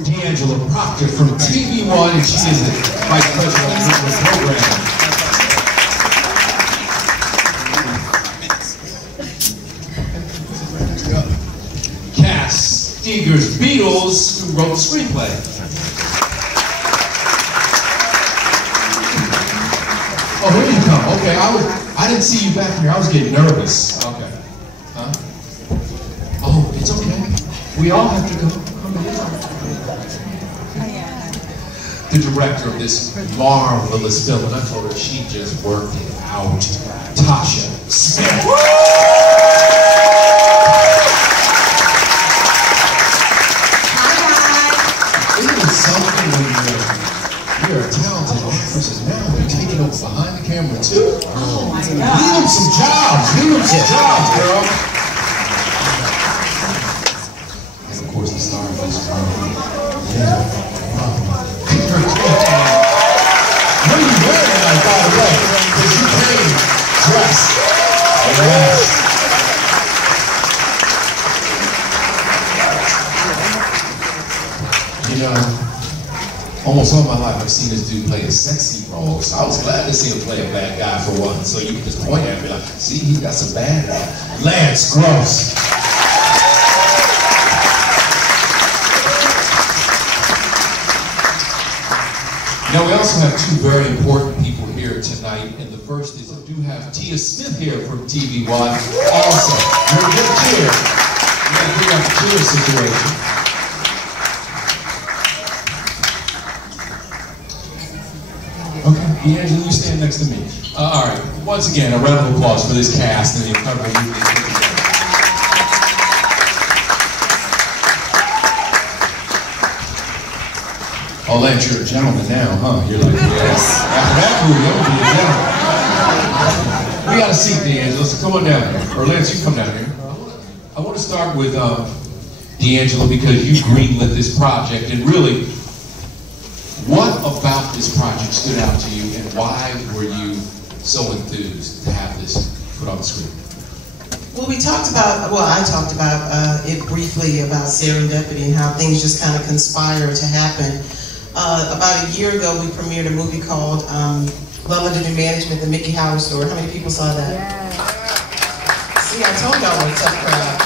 Proctor from TV1, and she is the Vice President of the program. Cast Sigers-Beedles, who wrote the screenplay. Oh, here you come. Okay, I didn't see you back here. I was getting nervous. Okay. Huh? Oh, it's okay. We all have to go. The director of this marvelous film, and I told her she just worked it out. Tasha Smith. Isn't it something when you're a talented actress and now you're taking over behind the camera too? Oh my God. Leave them some jobs. Leave them some jobs, girl. And of course the star of this movie. Yeah. What are you wearing tonight, by the way? Because you came dressed. Yes. You know, almost all my life I've seen this dude play a sexy role, so I was glad to see him play a bad guy for once. So you can just point at me like, see, he got some bad guy. Lance Gross. Now we also have two very important people here tonight, and the first is we do have Tasha Smith here from TV1. Also, you're a good cheer. You got to figure out the cheer situation. Okay, D'Angelo, you stand next to me. All right, once again, a round of applause for this cast and the incredible movie they put together. Oh, Lance, you're a gentleman now, huh? You're like, yes. After that movie, I'm gonna be a gentleman. We got a seat, D'Angelo, so come on down here. Or Lance, you come down here. I want to start with D'Angelo because you greenlit this project, and really, what about this project stood out to you, and why were you so enthused to have this put on the screen? Well, I talked about it briefly about serendipity and how things just kind of conspire to happen. About a year ago, we premiered a movie called Love Under New Management, The Mickey Howard Story. How many people saw that? Yeah. See, I told y'all we're a tough crowd.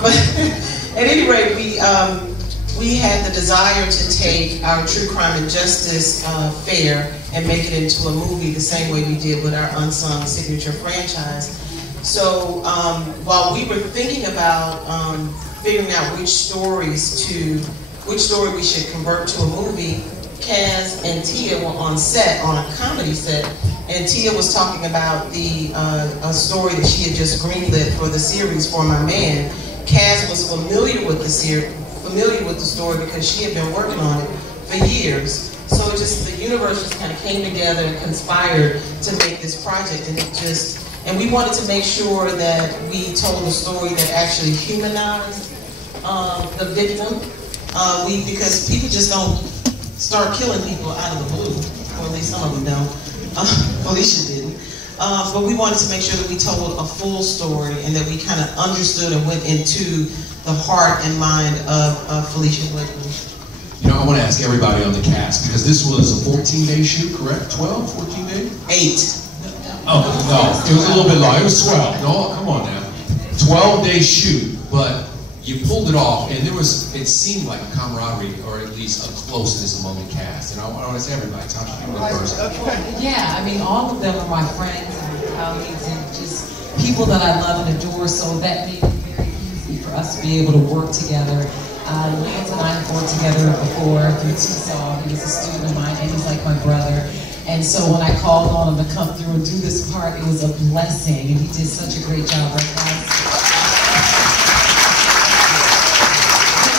But at any rate, we had the desire to take our true crime and justice fare and make it into a movie the same way we did with our unsung signature franchise. So while we were thinking about figuring out which story we should convert to a movie, Kaz and Tia were on set, on a comedy set, and Tia was talking about a story that she had just greenlit for the series For My Man. Kaz was familiar with the story because she had been working on it for years. So the universe just kind of came together and conspired to make this project, and we wanted to make sure that we told a story that actually humanized the victim. Because people just don't start killing people out of the blue, or at least some of them don't. Falicia didn't. But we wanted to make sure that we told a full story and that we kind of understood and went into the heart and mind of Falicia Blakely. You know, I want to ask everybody on the cast, because this was a 14-day shoot, correct? 12, 14 days? 8. Oh, no, it was a little bit long. It was 12. No, come on now. 12-day shoot, but you pulled it off, and it seemed like a camaraderie, or at least a closeness among the cast. And I want to say everybody, Tasha, you were the first. Yeah, I mean, all of them are my friends and my colleagues, and just people that I love and adore, so that made it very easy for us to be able to work together. Lance and I have worked together before through T-Saw. He was a student of mine, and he's like my brother. And so when I called on him to come through and do this part, it was a blessing, and he did such a great job. And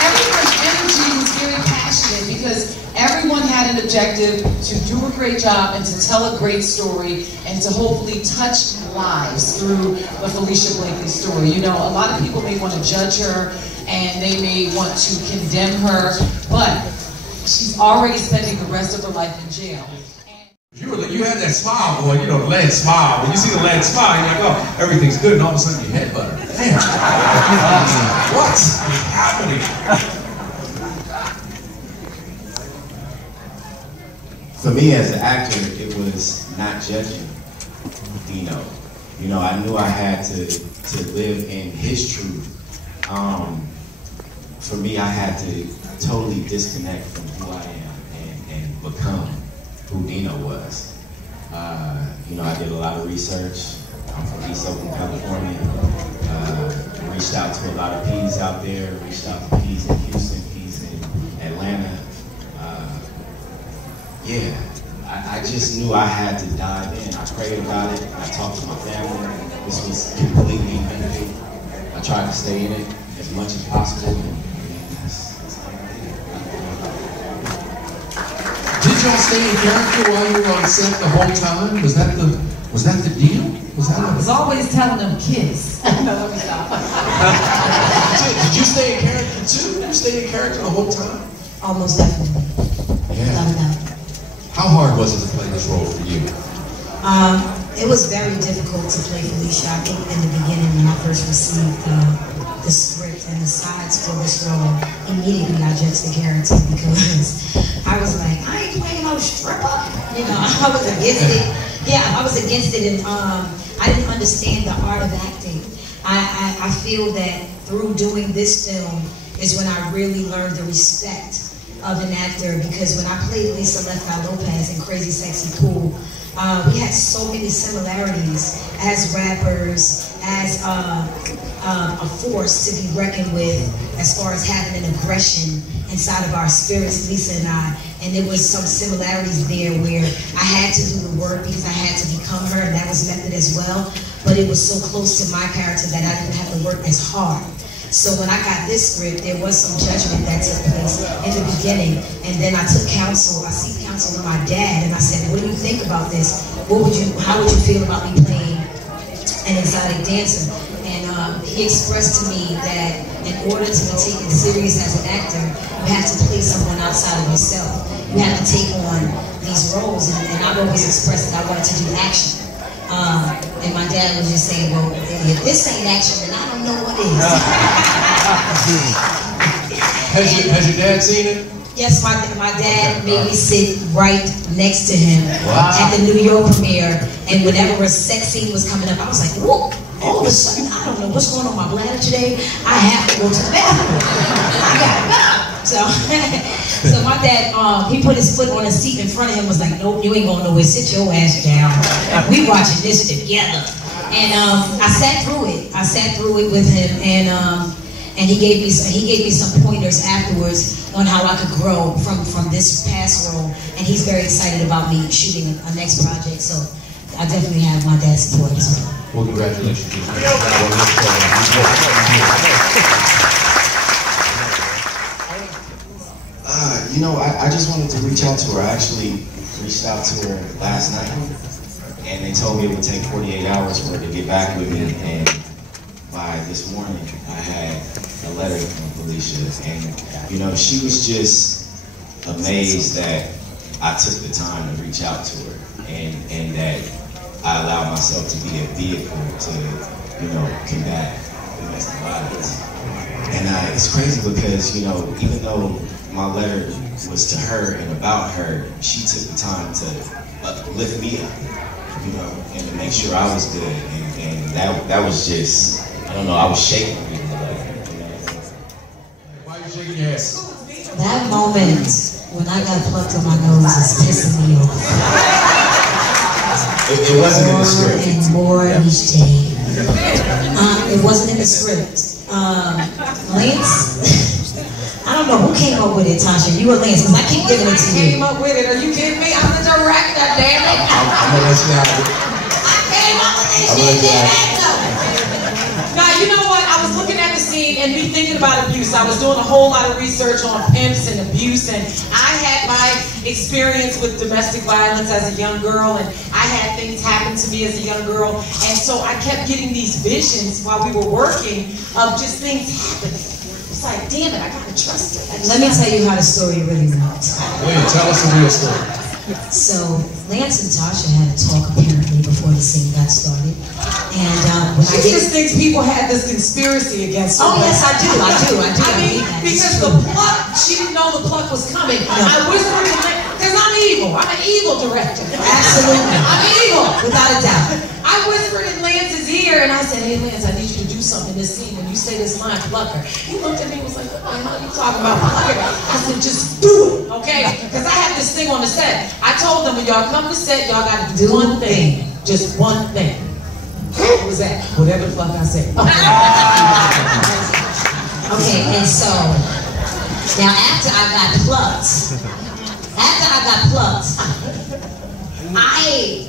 everyone's energy was very passionate because everyone had an objective to do a great job and to tell a great story and to hopefully touch lives through the Falicia Blakely story. You know, a lot of people may want to judge her and they may want to condemn her, but she's already spending the rest of her life in jail. You had that smile, boy. You know, the lead smile. When you see the lead smile, you're like, oh, everything's good, and all of a sudden your head butter. Damn. What's happening? For me as an actor, it was not judging Dino. You know, I knew I had to live in his truth. For me, I had to totally disconnect from who I am and become who Dino was. You know, I did a lot of research. I'm from East Oakland, California. Reached out to a lot of P's out there. Reached out to P's in Houston, P's in Atlanta. Yeah, I just knew I had to dive in. I prayed about it. I talked to my family. This was completely new. I tried to stay in it as much as possible. Did y'all stay in character while you were on set the whole time? Was that the deal? I was always telling them kiss. No, let me stop. Did you stay in character too? Did you stay in character the whole time? Almost definitely. Yeah. Without a doubt. How hard was it to play this role for you? It was very difficult to play Falicia. I think in the beginning when I first received the script and the sides for this role, immediately I judged the character because I was like, I ain't playing no stripper. You know, I was against it. Yeah, I was against it, and I didn't understand the art of acting. I feel that through doing this film is when I really learned the respect of an actor, because when I played Lisa Lopez in Crazy Sexy Cool, we had so many similarities as rappers, as a force to be reckoned with as far as having an aggression inside of our spirits, Lisa and I. And there was some similarities there where I had to do the work because I had to become her, and that was method as well. But it was so close to my character that I didn't have to work as hard. So when I got this script, there was some judgment that took place in the beginning. And then I took counsel, I seek counsel with my dad, and I said, what do you think about this? How would you feel about me playing an exotic dancer? And he expressed to me that in order to be taken serious as an actor, you have to play someone outside of yourself. You have to take on these roles, and I've always expressed that I wanted to do action. And my dad was just saying, well, if this ain't action, then I don't know what is. Has your dad seen it? Yes, my dad made me sit right next to him at the New York premiere, and whenever a sex scene was coming up, I was like, whoa, all of a sudden, I don't know what's going on my bladder today. I have to go to the bathroom. I gotta go. So my dad, he put his foot on a seat in front of him, was like, nope, you ain't going nowhere, sit your ass down. We watching this together. And I sat through it. I sat through it with him, and he gave me some pointers afterwards on how I could grow from this past role. And he's very excited about me shooting a next project. So I definitely have my dad's support as well. Well, congratulations. You know, I just wanted to reach out to her. I actually reached out to her last night, and they told me it would take 48 hours for her to get back with me. And by this morning, I had a letter from Falicia, and you know, she was just amazed that I took the time to reach out to her, and that I allowed myself to be a vehicle to, you know, combat domestic violence. And it's crazy because, you know, even though my letter was to her and about her, she took the time to lift me up, you know, and to make sure I was good. And that was just, I don't know, I was shaking reading the letter. You know? Why are you shaking your head? That moment when I got plucked on my nose is pissing me off. It wasn't in the script. And more each day. It wasn't in the script. Lance, I don't know who came up with it, Tasha. You or Lance, because I keep giving it to you. I came up with it. Are you kidding me? I'm the director, damn it. I'm gonna let you have it. I came up with this shit, damn it. Now, you know what? I was looking at the scene and me thinking about abuse. I was doing a whole lot of research on pimps and abuse, and I had my experience with domestic violence as a young girl, and I had things happen to me as a young girl, and so I kept getting these visions while we were working of just things happening. It's like, damn it, I gotta trust it. Let me tell you how the story really went. Wait, tell us the real story. So Lance and Tasha had a talk apparently before the scene got started. And when She just thinks people had this conspiracy against her. Oh yes, I do. I mean, because the pluck, she didn't know the pluck was coming. No. I whispered to Lance, because I'm evil. I'm an evil director. Absolutely. I'm evil. Without a doubt. I whispered in Lance's ear and I said, hey Lance, I need you to do something in this scene when you say this line, plucker. He looked at me and was like, what the hell are you talking about, plucker? I said, just do it, okay? Because I have this thing on the set. I told them when y'all come to set, y'all got to do one thing. Just one thing. What was that? Whatever the fuck I said. Okay, and so, now after I got plucked, I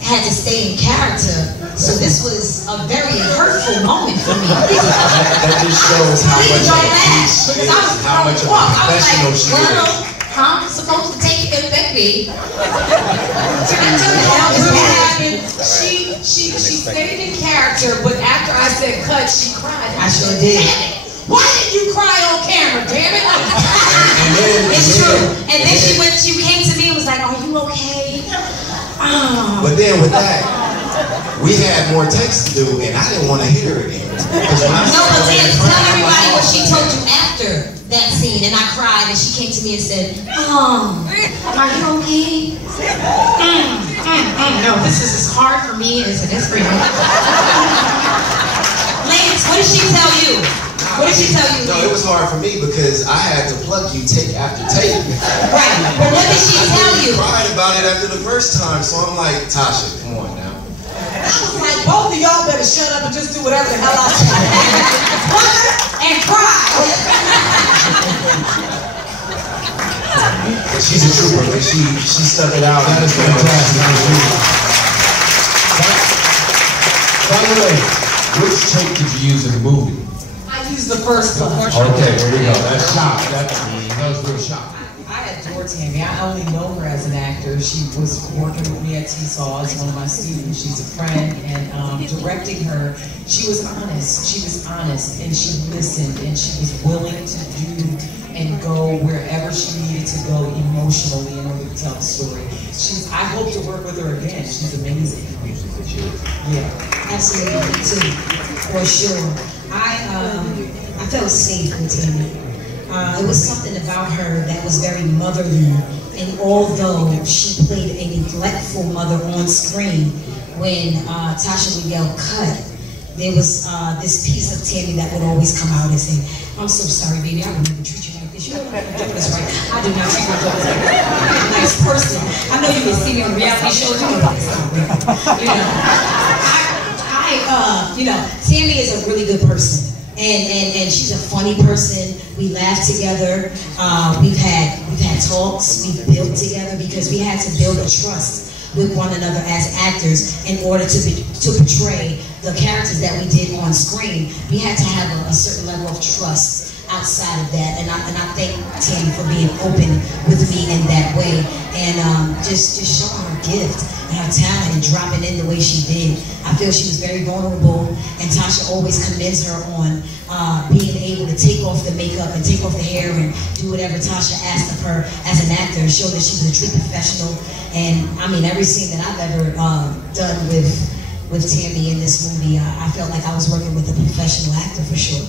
had to stay in character, so this was a very hurtful moment for me. That just shows how much of a professional she is. I'm supposed to take it, baby. She stayed in character, but after I said cut, she cried. I sure did. Why did you cry on camera, damn it? It's true. And then she came to me and was like, are you okay? But then with that, we had more takes to do, and I didn't want to hear it again. No, but then tell everybody what she told you after that scene, and I cried, and she came to me and said, are you okay? No, this is as hard for me as it is for you. Lance, what did she tell you? What did she tell you? No, it was hard for me because I had to pluck you take after take. Right, but what did she tell you? I cried about it after the first time, so I'm like, Tasha, come on now. I was like, both of y'all better shut up and just do whatever the hell I say. And cry. She's a trooper, but she stuck it out. That is fantastic. By the way, which take did you use in the movie? I used the first one. Okay, there we go. That's shock. That was real shock. I adore Tammy. I only know her as an actor. She was working with me at T-Saw as one of my students. She's a friend, and directing her, she was honest. She was honest, and she listened, and she was willing to do and go wherever she needed to go emotionally in order to tell the story. I hope to work with her again. She's amazing. Yeah. Absolutely, me too, for sure. I felt safe with Tammy. It was something about her that was very motherly, and although she played a neglectful mother on screen, when Tasha would yell cut, there was this piece of Tammy that would always come out and say, I'm so sorry, baby, I would never treat you like this. You don't have to do this right. I do not treat my daughters like that. I'm a nice person. I know you can see me on reality shows, you know that's not real. You know, Tammy is a really good person. And she's a funny person. We laugh together. We've had talks. We've built together because we had to build a trust with one another as actors in order to portray the characters that we did on screen. We had to have a certain level of trust outside of that, and I thank Tammy for being open with me in that way, and just showing her gift and her talent and dropping in the way she did. I feel she was very vulnerable, and Tasha always commends her on being able to take off the makeup and take off the hair and do whatever Tasha asked of her as an actor and show that she was a true professional. And I mean, every scene that I've ever done with Tammy in this movie, I felt like I was working with a professional actor for sure.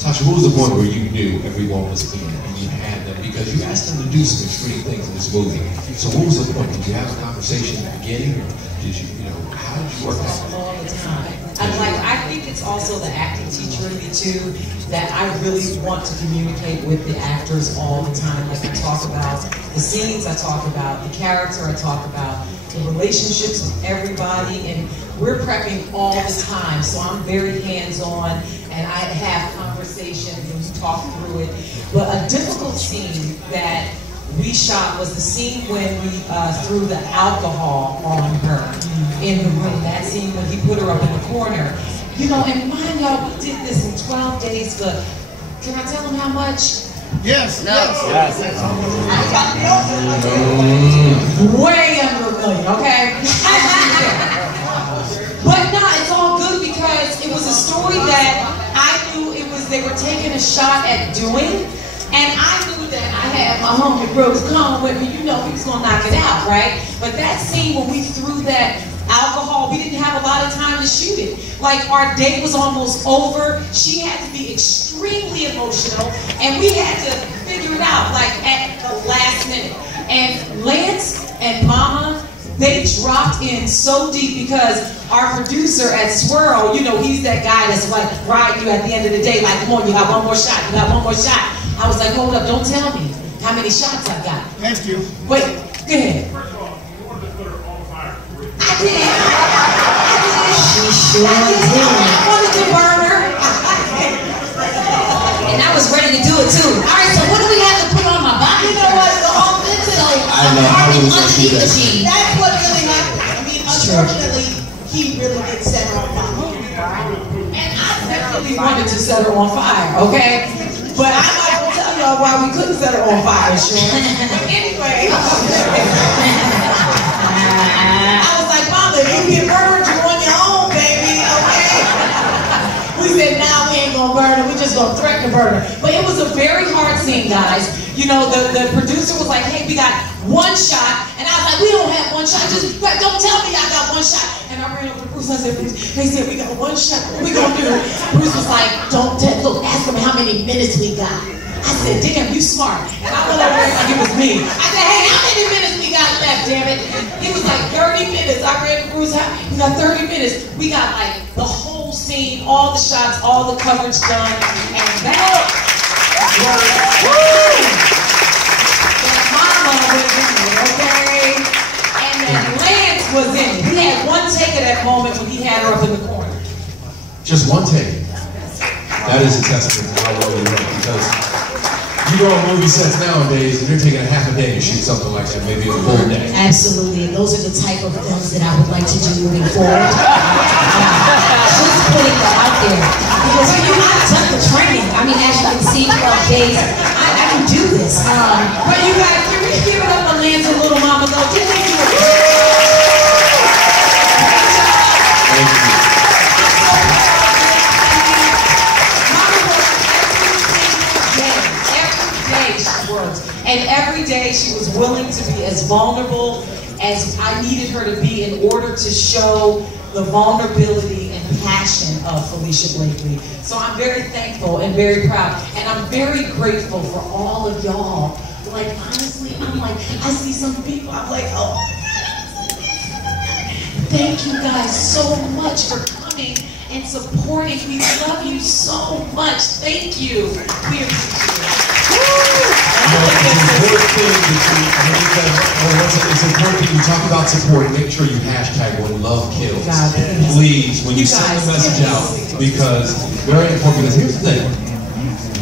Tasha, what was the point where you knew everyone was in and you had them? Because you asked them to do some extreme things in this movie. So what was the point? Did you have a conversation at the beginning? Or did you, how did you work out? All the time. I think it's also the acting teacher in me too, that I really want to communicate with the actors all the time. Like I talk about the scenes, I talk about the character, I talk about the relationships with everybody, and we're prepping all the time. So I'm very hands-on, and I have conversations and we talk through it. But a difficult scene that we shot was the scene when we threw the alcohol on her in the room. That scene when he put her up in the corner. And mind y'all, we did this in 12 days, but can I tell them how much? Yes. No. Yes. Way under $1 million, okay? But no, it's all good because it was a story that I knew they were taking a shot at doing, And I knew that I had my homie Brooks come with me, you know he was gonna knock it out, right? But that scene when we threw that alcohol, we didn't have a lot of time to shoot it. Like our date was almost over. She had to be extremely emotional, and we had to figure it out like at the last minute. And Lance and Mama, they dropped in so deep because our producer at Swirl, you know, he's that guy that's like riding you at the end of the day, like, come on, you got one more shot, you got one more shot. I was like, hold up, don't tell me how many shots I got. Thank you. Wait, go ahead. First of all, you wanted to put her on fire. I did. She sure did. I wanted to burn her. And I was ready to do it too. All right, so what do we have to put on my body? You know what? The whole thing is I know how we was gonna do that. that's what really happened. I mean, unfortunately, he really did set her on fire. And I definitely wanted to set her on fire, okay? But I'm not gonna tell y'all why we couldn't set her on fire, Sharon. But anyway, I was like, Mama, if you get murdered, you're on your own, baby, okay? We said, nah, we ain't gonna burn her, we just gonna threaten to burn her. But it was a very hard scene, guys. You know, the producer was like, hey, we got one shot. And I was like, we don't have one shot, just don't tell me I got one shot. And I ran over to Bruce and I said, Bruce, they said we got one shot, what we gonna do? Bruce was like, don't tell, look, ask them how many minutes we got. I said, damn, you smart. And I went over there like it was me. I said, hey, how many minutes we got left, damn it? He was like, 30 minutes. I ran to Bruce, we got 30 minutes. We got like the whole scene, all the shots, all the coverage done. And that was, woo! And Mama was in it, okay? And then Lance was in it. He had one take of that moment when he had her up in the corner. Just one take. That is a testament to how well you work, because you go on movie sets nowadays and they're taking a half a day to shoot something like that, maybe a full day. Absolutely, and those are the type of films that I would like to do moving forward. Just putting that out there. Because you know, I took the training. I mean, as you can see, 12 days, I can do this. But you guys, can we give it up for Lance and Lil Mama though? Didn't they do it? Thank you. And every day she was willing to be as vulnerable as I needed her to be in order to show the vulnerability and passion of Falicia Blakely. So I'm very thankful and very proud. And I'm very grateful for all of y'all. Like, honestly, I'm like, I see some people, I'm like, oh, thank you guys so much for coming and supporting. We love you so much. Thank you. We appreciate it. It's important that you talk about support. Make sure you hashtag when love kills. Please, when you send the message out, because very important. Because here's the thing: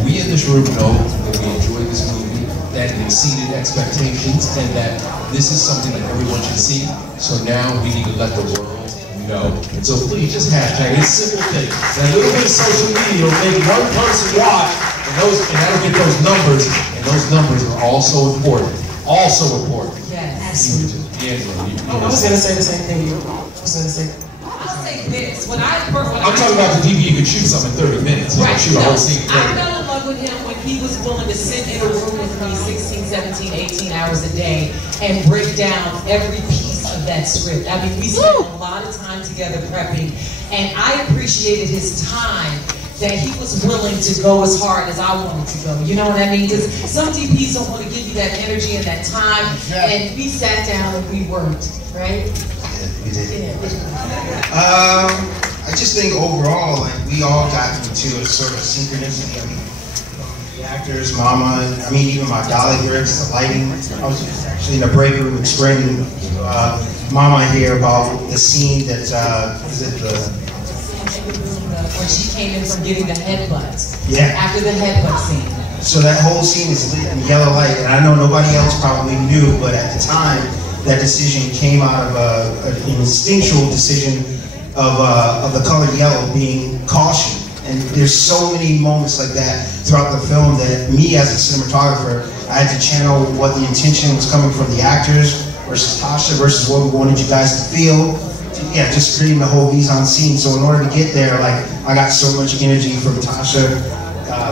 we in this room know that we enjoyed this movie, that it exceeded expectations, and that this is something that everyone should see. So now we need to let the world know. And so please just hashtag. It's simple things. And a little bit of social media will make one person watch. And that'll get those numbers, and those numbers are also important. Also important. Yes, absolutely. I was going to say the same thing. I'll say this. I'm talking about the DVD. You can shoot something in 30 minutes. Right. Shoot a whole scene. I fell in love with him when he was willing to sit in a room with me 16, 17, 18 hours a day and break down every piece of that script. I mean, we spent a lot of time together prepping, and I appreciated his time, that he was willing to go as hard as I wanted to go. You know what I mean? Because some DPs don't want to give you that energy and that time. And we sat down and we worked, right? We did. I just think overall, like, we all got into a sort of synchronicity. I mean, the actors, Mama, I mean, even my dolly bricks, the lighting. I was just actually in the break room explaining Mama here about the scene that, is it the... When she came in from getting the headbutt. Yeah. After the headbutt scene. So that whole scene is lit in yellow light, and I know nobody else probably knew, but at the time, that decision came out of an instinctual decision of the color yellow being caution. And there's so many moments like that throughout the film that me as a cinematographer, I had to channel what the intention was coming from the actors versus Tasha versus what we wanted you guys to feel. Yeah, just creating the whole mise-en-scene. So in order to get there, like, I got so much energy from Tasha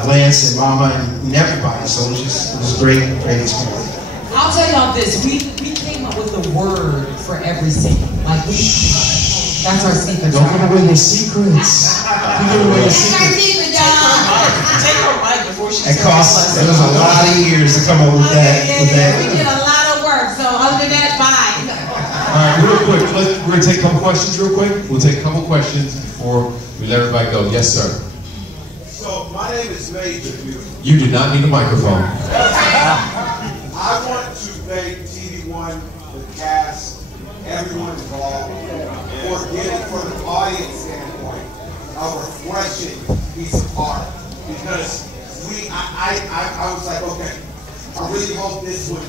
Lance and Mama and everybody. So it was a great experience. I'll tell y'all this, we came up with a word for every scene. Like, that's our secret. Don't give away the secrets. Don't give away the secrets. Take her mic before she It cost, it was a lot of years to come up with that. We did a lot of work, so other than that, fine. All right, real quick, we're gonna take a couple questions real quick. We'll take a couple questions before we let everybody go. Yes, sir. So, my name is Major. You do not need a microphone. I want to thank TV One, the cast, everyone involved, for getting from the audience standpoint a refreshing piece of art. Because I was like, okay, I really hope this one,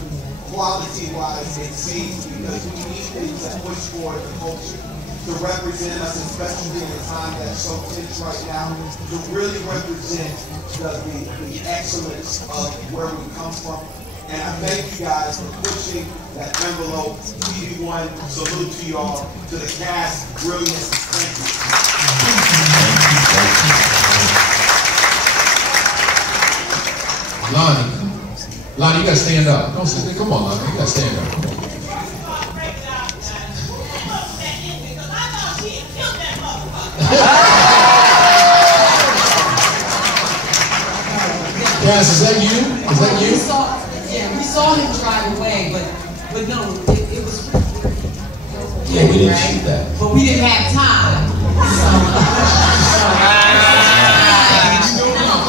quality-wise, exceeds, because we need things to push forward the culture, to represent us, especially in a time that's so tense right now, to really represent the excellence of where we come from. And I thank you guys for pushing that envelope. TV One, salute to y'all, to the cast, brilliance, thank you. Lonnie, you gotta stand up. Don't sit there. Come on, Lonnie, you gotta stand up. Cass, is that you? Is that you? We saw him drive away, but no, it was really, Yeah, we didn't right? shoot that. But we didn't have time.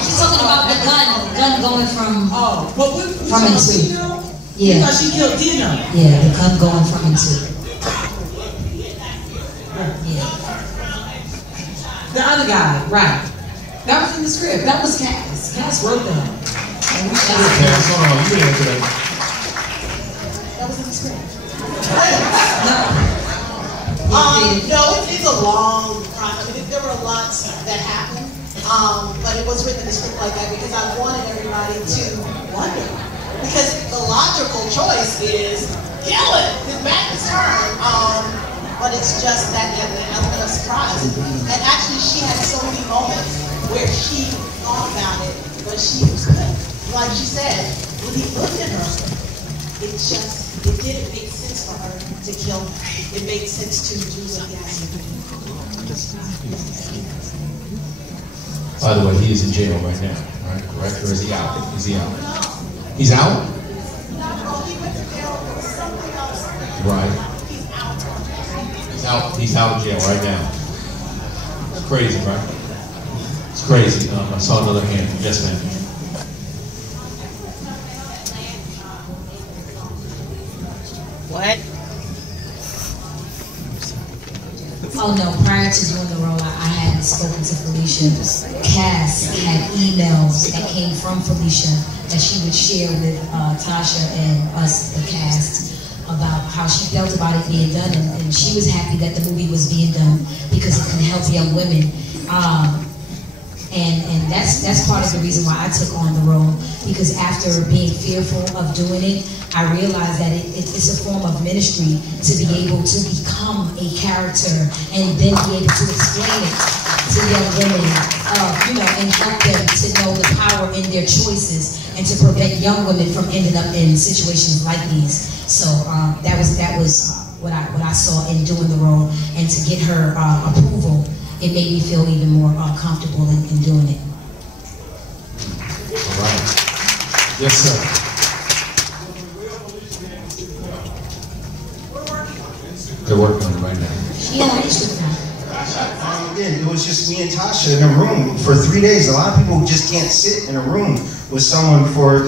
She's talking about the gun going from and to. Dino? Yeah. Because she killed Dino. Yeah, the gun going from and to. Yeah. The other guy, right. That was in the script. That was Cass. Cass wrote that. And we shot it. Cass, hold on, you didn't answer that. That was in the script. No, it's a long process. I mean, there were lots that happened, but it was written in the script like that because I wanted everybody to wonder. Because the logical choice is kill it, his back is turned. But it's just that element of surprise. And actually, she had so many moments where she thought about it, but she was good. Like she said, when he looked at her, it didn't make sense for her to kill him. It made sense to do what he asked her to do. By the way, he is in jail right now, right? Correct? Or is he out? Is he out? He's out? He went to jail for something else. Right. He's out of jail right now. It's crazy, right? It's crazy. I saw another hand. Yes, ma'am. What? Oh no, prior to doing the role, I had spoken to Falicia. Cass had emails that came from Falicia that she would share with Tasha and us, the cast, about how she felt about it being done, and she was happy that the movie was being done because it can help young women. And that's part of the reason why I took on the role, because after being fearful of doing it, I realized that it's a form of ministry to be able to become a character and then be able to explain it to young women, and help them to know the power in their choices and to prevent young women from ending up in situations like these. So that was what I saw in doing the role, and to get her approval, it made me feel even more comfortable in doing it. All right. Yes, sir. They're working on it right now. She on Instagram. Again, it was just me and Tasha in a room for 3 days. A lot of people just can't sit in a room with someone for,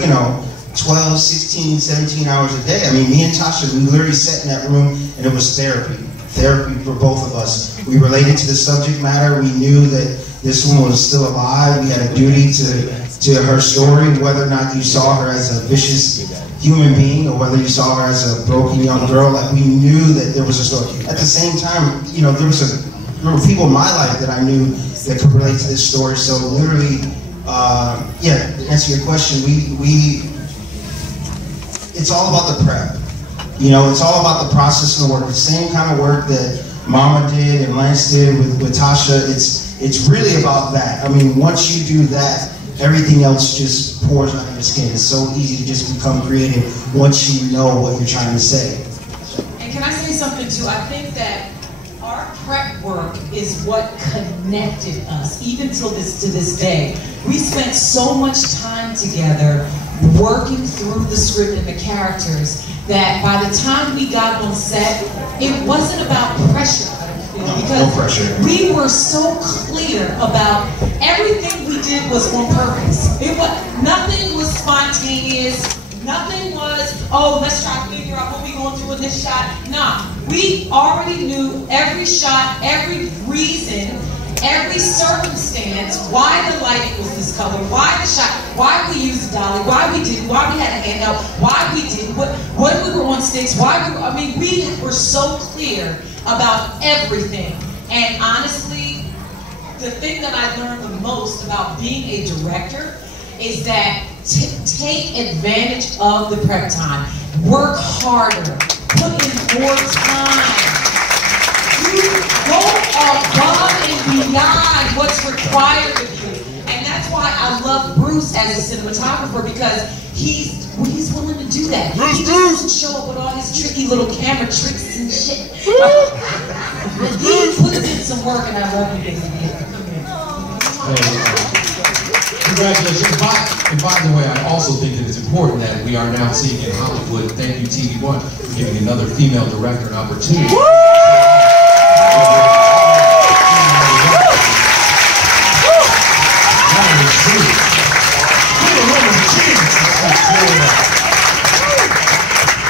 12, 16, 17 hours a day. I mean, me and Tasha, we literally sat in that room and it was therapy. Therapy for both of us. We related to the subject matter. We knew that this woman was still alive. We had a duty to her story, whether or not you saw her as a vicious human being or whether you saw her as a broken young girl. Like, we knew that there was a story. At the same time, there were people in my life that I knew that could relate to this story. So literally, to answer your question, it's all about the prep. It's all about the process and the work. The same kind of work that Mama did and Lance did with Tasha. It's really about that. I mean, once you do that, everything else just pours out of your skin. It's so easy to just become creative once you know what you're trying to say. And can I say something too? I think that our prep work is what connected us, even to this day. We spent so much time together working through the script and the characters that by the time we got on set, it wasn't about pressure, I don't feel, because no pressure. We were so clear about everything we did was on purpose. Nothing was spontaneous. Nothing was, oh, let's try to figure out what we're going to do in this shot. Nah, we already knew every shot, every reason, every circumstance, why the lighting was this color, why the shot, why we used the dolly, why we didn't, why we had a handout, why we didn't, what we were on sticks, we were so clear about everything. And honestly, the thing that I learned the most about being a director is that take advantage of the prep time. Work harder. Put in more time. Go above and beyond what's required of you. And that's why I love Bruce as a cinematographer, because he's willing to do that. He doesn't show up with all his tricky little camera tricks and shit. He puts in some work, and I love you, baby. Congratulations. And by the way, I also think that it's important that we are now seeing in Hollywood, thank you TV1 for giving another female director an opportunity.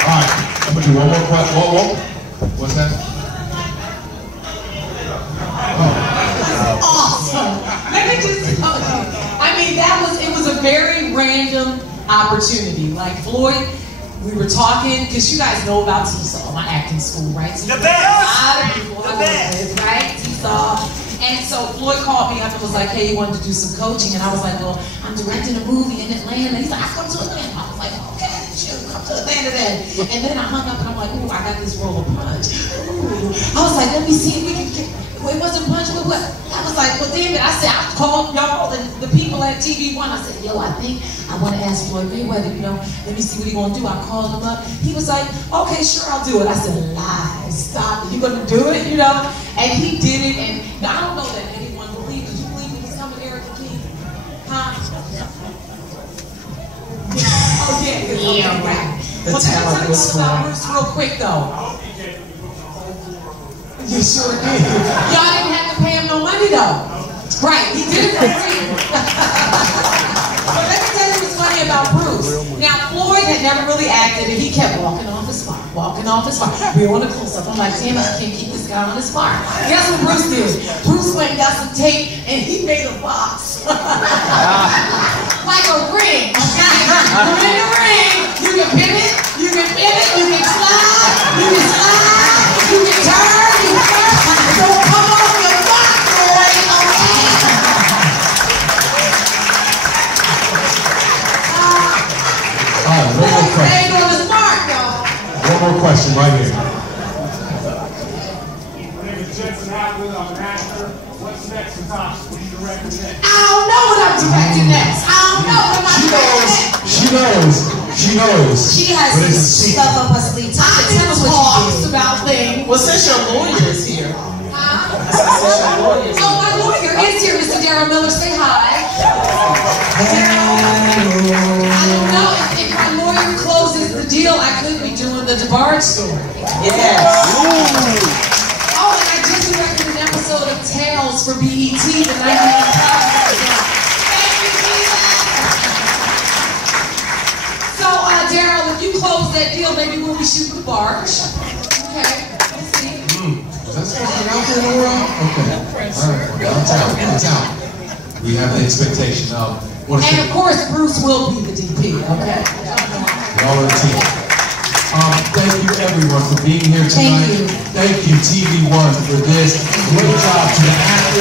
Alright, I'm gonna do one more question. Whoa. What's that? Awesome. Let me just tell you. I mean, it was a very random opportunity. Like Floyd, we were talking, because you guys know about Seesaw, my acting school, right? So the best! A lot of people the best! Right? Seesaw. And so Floyd called me up and was like, hey, you wanted to do some coaching? And I was like, well, I'm directing a movie in Atlanta. He's like, I come to Atlanta. I was like, okay, shoot, come to Atlanta then. And then I hung up and I'm like, ooh, I got this roll of punch. Ooh. I was like, let me see if we can get, it wasn't punch, but what? I was like, well, damn it. I said, I called y'all and the people at TV1. I said, yo, I think I want to ask Floyd Mayweather, let me see what he going to do. I called him up. He was like, okay, sure, I'll do it. I said, lie, stop it. You going to do it, And he did it, and I don't know that anyone believed. Did you believe he was coming, Eric King? Huh? Oh, yeah. Yeah, right. The Well, talent was about Bruce real quick, though. You sure did. Y'all didn't have to pay him no money, though. Right, he did it for free. But let me tell you what's funny about Bruce. Now, Floyd had never really acted, and he kept walking off his mark, We were on a close-up. I'm like, damn, I can't keep this guy on his mark. Guess what Bruce did? Bruce went and got some tape, and he made a box. Like a ring, okay? You're in the ring, you can pivot, you can slide, you can turn, so come on your mark, boy, okay? One more question. On his mark, y'all. One more question right here. My name is Jensen Atwood. I'm an actor. What's next for Tasha? What are you directing next? I don't know what I'm directing next. I don't know what I'm directing next. She knows. She has But it's a stuff secret. up her sleeve. Tasha, tell us what Talks you did. about things. Well, since your lawyer is here. Oh, my lawyer is here, Mr. Darryl Miller. Say hi. I don't know if my lawyer closes the deal. I could be doing the DeBarge story. Yes. Oh, and I just directed an episode of Tales for BET the night we Thank you, Jesus. So, Darryl, if you close that deal, maybe we'll be shooting the barge. Okay, we'll see. Is that supposed to be out there in the world? Okay. All right. I'm out. We have the expectation of. And of course, Bruce will be the DP, okay? Y'all are the team. Thank you everyone for being here tonight. Thank you. Thank you TV1 for this. Great job to the actors.